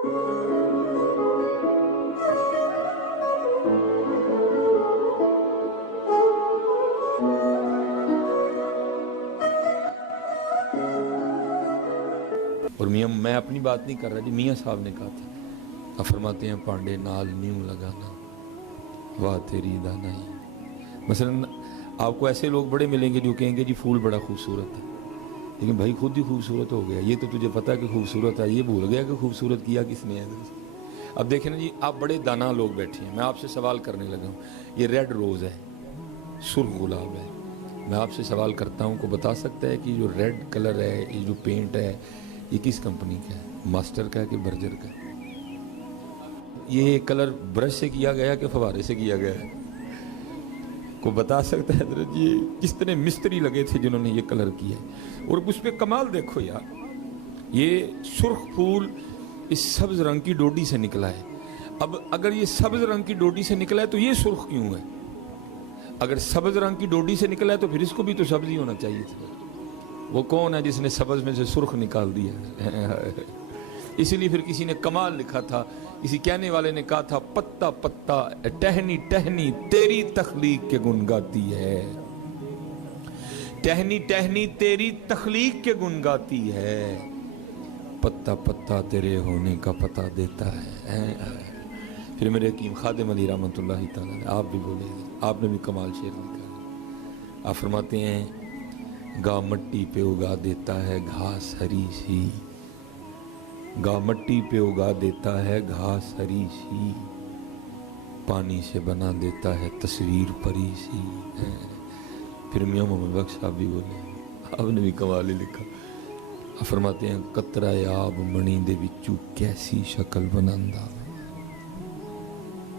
اور میاں میں اپنی بات نہیں کر رہا جی، میاں صاحب نے کہا تھا، آپ فرماتے ہیں پانڈے نال نیوں لگانا واہ تیری دانائی۔ مثلا آپ کو ایسے لوگ بڑے ملیں گے جو کہیں گے جی پھول بڑا خوبصورت ہے، لیکن بھائی خود ہی خوبصورت ہو گیا، یہ تو تجھے پتا ہے کہ خوبصورت ہے، یہ بھول گیا کہ خوبصورت کیا کس نے ہے۔ اب دیکھیں نا جی، آپ بڑے دانا لوگ بیٹھے ہیں، میں آپ سے سوال کرنے لگا ہوں، یہ ریڈ روز ہے، سرخ گلاب ہے، میں آپ سے سوال کرتا ہوں، کو بتا سکتا ہے کہ جو ریڈ کلر ہے، یہ جو پینٹ ہے، یہ کس کمپنی کا ہے؟ ماسٹر کا ہے کہ برجر کا؟ یہ کلر برش سے کیا گیا کہ فوارے سے کیا گیا ہے؟ کو بتا سکتا ہے حضرت جی کس طرح مستری لگے تھے جنہوں نے یہ کلر کیا ہے؟ اور اس پہ کمال دیکھو یار، یہ سرخ پھول اس سبز رنگ کی ڈوڈی سے نکلا ہے۔ اب اگر یہ سبز رنگ کی ڈوڈی سے نکلا ہے تو یہ سرخ کیوں ہے؟ اگر سبز رنگ کی ڈوڈی سے نکلا ہے تو پھر اس کو بھی تو سبز ہی ہونا چاہیے تھا۔ وہ کون ہے جس نے سبز میں سے سرخ نکال دیا؟ اسی لیے پھر کسی نے کمال لکھا تھا، کسی کہنے والے نے کہا تھا، پتا پتا ٹہنی ٹہنی تیری تخلیق کے گن گاتی ہے، ٹہنی ٹہنی تیری تخلیق کے گن گاتی ہے، پتا پتا تیرے ہونے کا پتہ دیتا ہے۔ پھر میرے حکیم خادم علی رحمۃ اللہ تعالیٰ، آپ بھی بولے، آپ نے بھی کمال شعر لکھا، آپ فرماتے ہیں گا مٹی پہ اگا دیتا ہے گھاس ہری سی، گا مٹی پہ اگا دیتا ہے گھاس ہری سی، پانی سے بنا دیتا ہے تصویر پری سی۔ پھر میاں محمد بخش صاحب بھی بولے، آپ نے بھی کمال ہی لکھا، آپ فرماتے ہیں قطرہ آب منی دے وچوں کیسی شکل بناندا،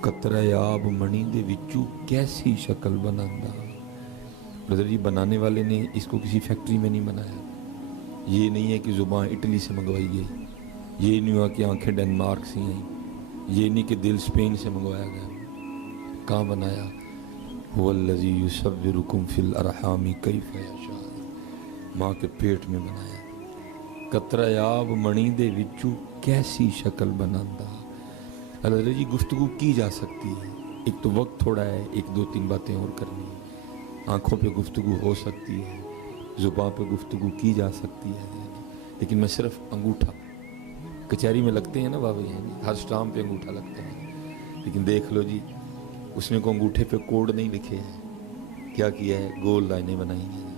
قطرہ آب منی دے وچوں کیسی شکل بناندا۔ حضرت جی بنانے والے نے اس کو کسی فیکٹری میں نہیں بنایا، یہ نہیں ہے کہ زبان اٹلی سے منگوائی گئی، یہ نہیں ہوا کہ آنکھیں ڈنمارک سے ہیں، یہ نہیں کہ دل اسپین سے منگوایا گیا، کہاں بنایا؟ هو الذی یصورکم فی الارحام کیف یشاء، ماں کے پیٹ میں بنایا۔ قطرہ آب منی دے وچوں کیسی شکل بناندا۔ حضرت جی گفتگو کی جا سکتی ہے، ایک تو وقت تھوڑا ہے، ایک دو تین باتیں اور کرنی ہے، آنکھوں پہ گفتگو ہو سکتی ہے، زبان پہ گفتگو کی جا سکتی ہے، لیکن میں صرف انگوٹھا، کچہری میں لگتے ہیں نا بابا جی، ہر سٹامپ پہ انگوٹھا لگتا ہے، لیکن دیکھ لو جی اس نے کو انگوٹھے پہ کوڈ نہیں لکھے ہیں، کیا کیا ہے؟ گول لائنیں بنائی ہیں،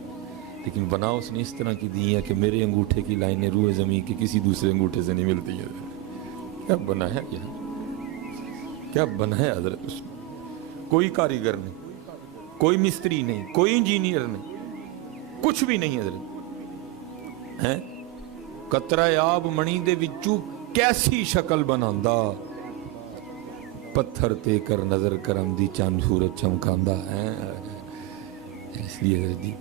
لیکن بنا اس نے اس طرح کی دی ہے کہ میرے انگوٹھے کی لائنیں روح زمین کے کسی دوسرے انگوٹھے سے نہیں ملتی ہیں۔ کیا بنا ہے یہاں، کیا بنا ہے حضرت اس میں؟ کوئی کاریگر نہیں، کوئی مستری نہیں، کوئی انجینئر نہیں، کچھ بھی نہیں حضرت ہیں۔ قطرہ آب منی دے وچوں کیسی شکل بناندا، پتھر تے کر نظر کرم دی چاند سورج چمکاندا ہے۔ اس لیے حضرت جی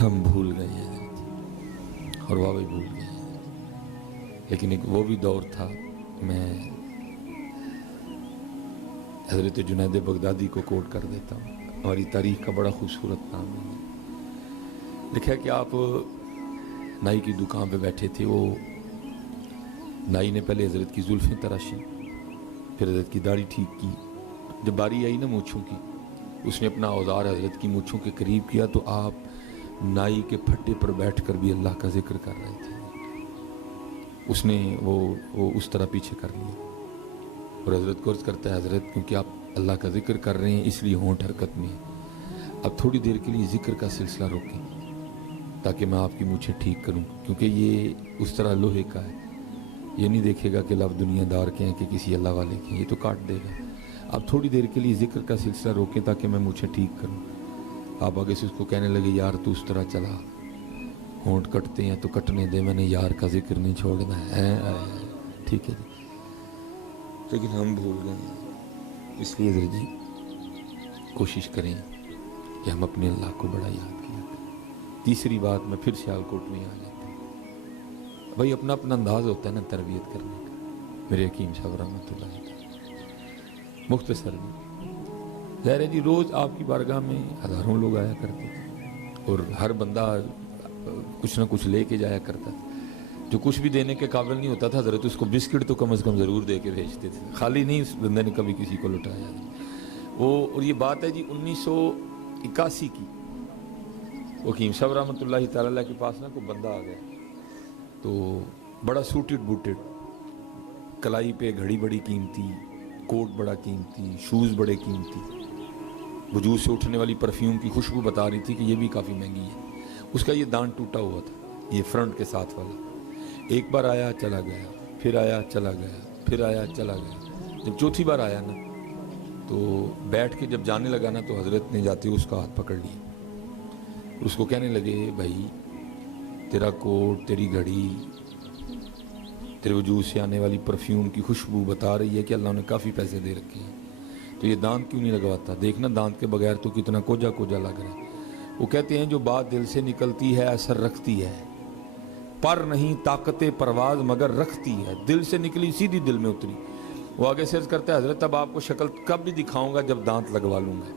ہم بھول گئے ہیں حضرت جی، اور وہ بھی بھول گئے ہیں، لیکن ایک وہ بھی دور تھا۔ میں حضرت جنید بغدادی کو کوٹ کر دیتا ہوں، ہماری تاریخ کا بڑا خوبصورت نام ہے، لکھا کہ آپ نائی کی دکان پہ بیٹھے تھے، وہ نائی نے پہلے حضرت کی زلفیں تراشی، پھر حضرت کی داڑھی ٹھیک کی، جب باری آئی نا مونچھوں کی، اس نے اپنا اوزار حضرت کی مونچھوں کے قریب کیا تو آپ نائی کے پھٹے پر بیٹھ کر بھی اللہ کا ذکر کر رہے تھے، اس نے وہ اس طرح پیچھے کر لیا، اور حضرت کو عرض کرتا ہے حضرت کیونکہ آپ اللہ کا ذکر کر رہے ہیں اس لیے ہونٹ حرکت میں ہے، اب تھوڑی دیر کے لیے ذکر کا سلسلہ روکیں تاکہ میں آپ کی مونچھیں ٹھیک کروں، کیونکہ یہ اس طرح لوہے کا ہے، یہ نہیں دیکھے گا کہ لب دنیا دار کے ہیں کہ کسی اللہ والے کے ہیں، یہ تو کاٹ دے گا، آپ تھوڑی دیر کے لیے ذکر کا سلسلہ روکیں تاکہ میں مونچھیں ٹھیک کروں۔ آپ آگے سے اس کو کہنے لگے یار تو اس طرح چلا، ہونٹ کٹتے ہیں تو کٹنے دے، میں نے یار کا ذکر نہیں چھوڑنا ہے، ٹھیک ہے جی، لیکن ہم بھول گئے ہیں، اس لیے حضرت جی کوشش کریں کہ ہم اپنے اللہ کو بڑا یاد کیا کریں۔ تیسری بات میں پھر سیالکوٹ میں آ جاتا ہوں، بھائی اپنا اپنا انداز ہوتا ہے نا تربیت کرنے کا، میرے حکیم صاحب رحمۃ اللہ تعالیٰ مختصر میں ظاہر ہے جی روز آپ کی بارگاہ میں ہزاروں لوگ آیا کرتے تھے، اور ہر بندہ کچھ نہ کچھ لے کے جایا کرتا تھا، جو کچھ بھی دینے کے قابل نہیں ہوتا تھا حضرت اس کو بسکٹ تو کم از کم ضرور دے کے بھیجتے تھے, خالی نہیں اس بندے نے کبھی کسی کو لٹایا وہ. اور یہ بات ہے جی 1981 کی. وہ حکیم صاحب رحمۃ اللہ تعالی علیہ کے پاس نا کوئی بندہ آ گیا, تو بڑا سوٹڈ بوٹڈ, کلائی پہ گھڑی بڑی قیمتی, کوٹ بڑا قیمتی, شوز بڑے قیمتی, وجود سے اٹھنے والی پرفیوم کی خوشبو بتا رہی تھی کہ یہ بھی کافی مہنگی ہے. اس کا یہ دانت ٹوٹا ہوا تھا, یہ فرنٹ کے ساتھ والا. ایک بار آیا چلا گیا, پھر آیا چلا گیا, پھر آیا چلا گیا. جب چوتھی بار آیا نا تو بیٹھ کے جب جانے لگا نا تو حضرت نے جاتے اس کا ہاتھ پکڑ لیا. اس کو کہنے لگے بھائی تیرا کوٹ, تیری گھڑی, تیرے وجود سے آنے والی پرفیوم کی خوشبو بتا رہی ہے کہ اللہ نے کافی پیسے دے رکھے ہیں, تو یہ دانت کیوں نہیں لگواتا؟ دیکھنا دانت کے بغیر تو کتنا کوجا کوجا لگ رہا ہے. وہ کہتے ہیں جو بات دل سے نکلتی ہے اثر رکھتی ہے, پر نہیں طاقت پرواز مگر رکھتی ہے. دل سے نکلی سیدھی دل میں اتری. وہ آگے سے عرض کرتا ہے حضرت اب آپ کو شکل کب بھی دکھاؤں گا جب دانت لگوا لوں گا.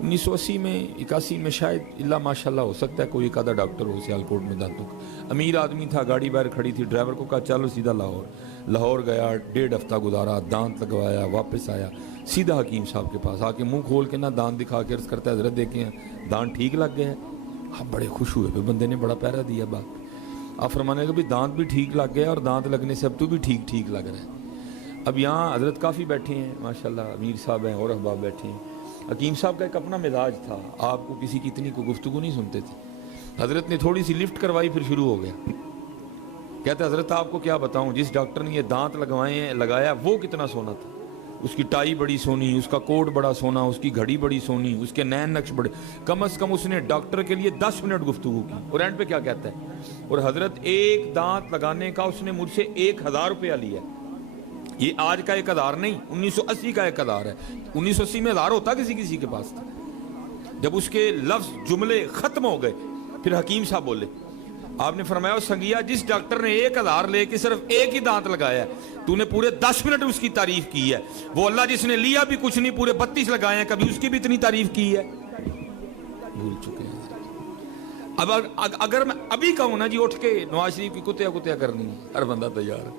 1980 میں 81 میں شاید اللہ ماشاء اللہ ہو سکتا ہے کوئی ایک آدھا ڈاکٹر ہو سیالکوٹ میں دانتوں کا. امیر آدمی تھا, گاڑی باہر کھڑی تھی, ڈرائیور کو کہا چلو سیدھا لاہور. لاہور گیا, 1.5 ہفتہ گزارا, دانت لگوایا, واپس آیا, سیدھا حکیم صاحب کے پاس آ کے منہ کھول کے نا دانت دکھا کے عرض کرتا ہے حضرت دیکھیں دانت ٹھیک لگ گئے ہیں. آپ بڑے خوش ہوئے, بندے نے بڑا پیرا دیا بات. آپ فرمانے لگے بھی دانت بھی ٹھیک لگ گیا اور دانت لگنے سے اب تو بھی ٹھیک ٹھیک لگ رہا ہے. اب یہاں حضرت کافی بیٹھے ہیں ماشاءاللہ, امیر صاحب ہیں اور احباب بیٹھے ہیں. حکیم صاحب کا ایک اپنا مزاج تھا, آپ کو کسی کی اتنی کوئی گفتگو نہیں سنتے تھے. حضرت نے تھوڑی سی لفٹ کروائی, پھر شروع ہو گیا. کہتے حضرت آپ کو کیا بتاؤں, جس ڈاکٹر نے یہ دانت لگایا وہ کتنا سونا تھا. اس کی ٹائی بڑی سونی, اس کا کوٹ بڑا سونا, اس کی گھڑی بڑی سونی, اس کے نین نقش بڑے. کم از کم اس نے ڈاکٹر کے لیے 10 منٹ گفتگو کی. اور اینڈ پہ کیا کہتا ہے, اور حضرت ایک دانت لگانے کا اس نے مجھ سے 1000 روپیہ لیا. یہ آج کا 1000 نہیں, 1980 کا 1000 ہے. 1980 میں 1000 ہوتا کسی کسی کے پاس تھا. جب اس کے لفظ جملے ختم ہو گئے پھر حکیم صاحب بولے, آپ نے فرمایا سنگیا جس ڈاکٹر نے 1000 لے کے صرف ایک ہی دانت لگایا ہے, تو نے پورے 10 منٹ اس کی تعریف کی ہے. وہ اللہ جس نے لیا بھی کچھ نہیں, پورے 32 لگائے ہیں, کبھی اس کی بھی اتنی تعریف کی ہے؟ بھول چکے ہیں. اب اگر میں ابھی کہوں نا جی اٹھ کے نواز شریف کی کتیا کرنی ہے, ہر بندہ تیار ہے.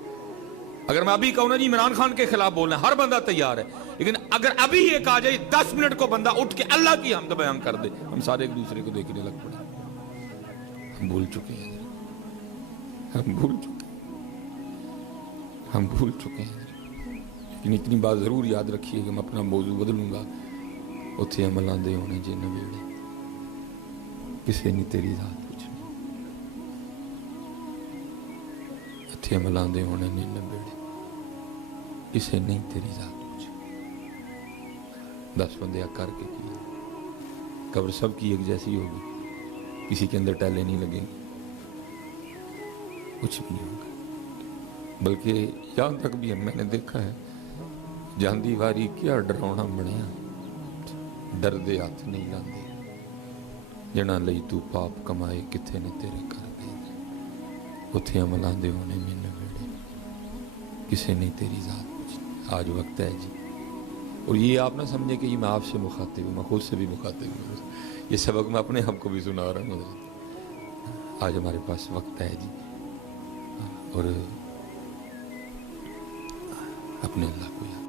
اگر میں ابھی کہوں نا جی عمران خان کے خلاف بولنا ہے, ہر بندہ تیار ہے. لیکن اگر ابھی ایک آ جائے 10 منٹ کو بندہ اٹھ کے اللہ کی حمد بیان کر دے, ہم سارے ایک دوسرے کو دیکھنے لگ پڑے. ہم بھول چکے ہیں, ہم بھول چکے ہیں. لیکن اتنی بات ضرور یاد رکھیے کہ میں اپنا موضوع بدلوں گا. اتھے عمل آندے ہونے جے نویڑے, کسے نہیں تیری ذات پوچھنی. اتھے عمل آندے ہونے جے نویڑے, کسے نہیں تیری ذات پوچھنی. 10 بندے کر کے کیا, قبر سب کی ایک جیسی ہوگی, کسی کے اندر ٹیلے نہیں لگیں, کچھ بھی نہیں ہوگا. بلکہ یہاں تک بھی میں نے دیکھا ہے جاندی واری کیا ڈراؤنا بنیا, ڈردے ہاتھ نہیں لاندے, جنا لئی تو پاپ کمائے کتھے نے تیرے کر دے. اتھے عمل آندے ہونے میں نویڑے, کسے نہیں تیری ذات پوچھنی. آج وقت ہے جی, اور یہ آپ نہ سمجھے کہ یہ میں آپ سے مخاطب ہوں, میں خود سے بھی مخاطب ہوں. یہ سبق میں اپنے آپ کو بھی سنا رہا ہوں. آج ہمارے پاس وقت ہے جی, اور اپنے اللہ کو یاد